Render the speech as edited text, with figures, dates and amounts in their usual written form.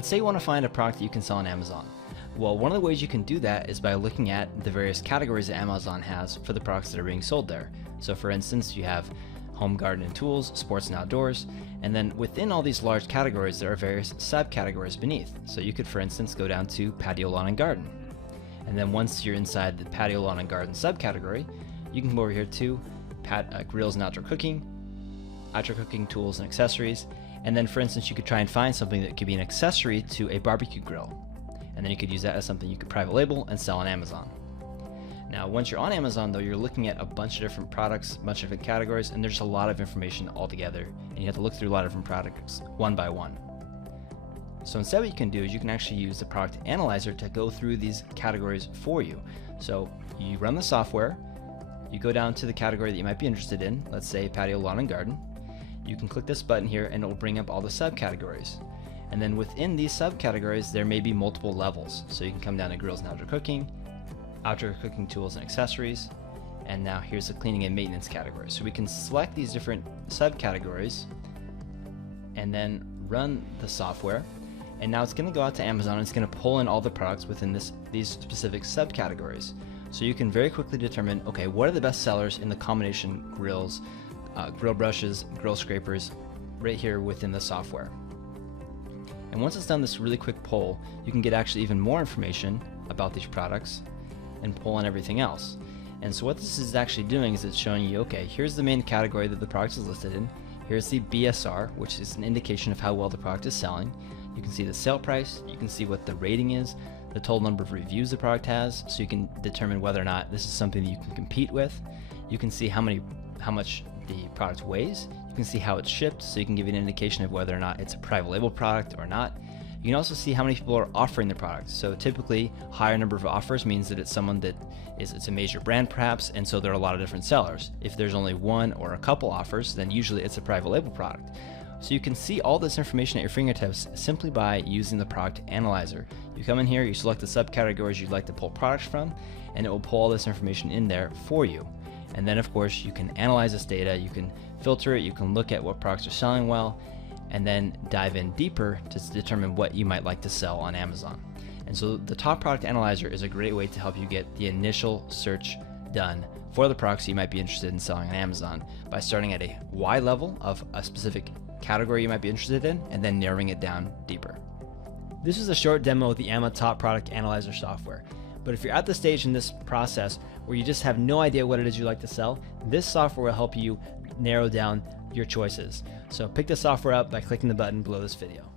Let's say you want to find a product that you can sell on Amazon. Well, one of the ways you can do that is by looking at the various categories that Amazon has for the products that are being sold there. So for instance, you have home, garden, and tools, sports and outdoors, and then within all these large categories there are various subcategories beneath. So you could, for instance, go down to patio, lawn, and garden. And then once you're inside the patio, lawn, and garden subcategory, you can come over here to grills and outdoor cooking tools and accessories. And then for instance, you could try and find something that could be an accessory to a barbecue grill. And then you could use that as something you could private label and sell on Amazon. Now, once you're on Amazon though, you're looking at a bunch of different products, a bunch of different categories, and there's a lot of information all together, and you have to look through a lot of different products one by one. So instead what you can do is you can actually use the product analyzer to go through these categories for you. So you run the software, you go down to the category that you might be interested in, let's say patio, lawn, and garden. You can click this button here and it will bring up all the subcategories. And then within these subcategories, there may be multiple levels. So you can come down to grills and outdoor cooking tools and accessories, and now here's the cleaning and maintenance category. So we can select these different subcategories and then run the software, and now it's going to go out to Amazon and it's going to pull in all the products within these specific subcategories. So you can very quickly determine, okay, what are the best sellers in the combination grills, grill brushes, grill scrapers, right here within the software. And once it's done this really quick poll, you can get actually even more information about these products and pull in everything else. And so what this is actually doing is it's showing you, okay, here's the main category that the product is listed in. Here's the BSR, which is an indication of how well the product is selling. You can see the sale price, you can see what the rating is, the total number of reviews the product has, so you can determine whether or not this is something that you can compete with. You can see how much the product weighs. You can see how it's shipped, so you can give you an indication of whether or not it's a private label product or not. You can also see how many people are offering the product. So typically, higher number of offers means that it's someone that it's a major brand perhaps, and so there are a lot of different sellers. If there's only one or a couple offers, then usually it's a private label product. So you can see all this information at your fingertips simply by using the product analyzer. You come in here, you select the subcategories you'd like to pull products from, and it will pull all this information in there for you. And then of course you can analyze this data, you can filter it, you can look at what products are selling well, and then dive in deeper to determine what you might like to sell on Amazon. And so the Top Product Analyzer is a great way to help you get the initial search done for the products you might be interested in selling on Amazon by starting at a wide level of a specific category you might be interested in and then narrowing it down deeper. This is a short demo of the Amma Top Product Analyzer software. But if you're at the stage in this process where you just have no idea what it is you like to sell, this software will help you narrow down your choices. So pick the software up by clicking the button below this video.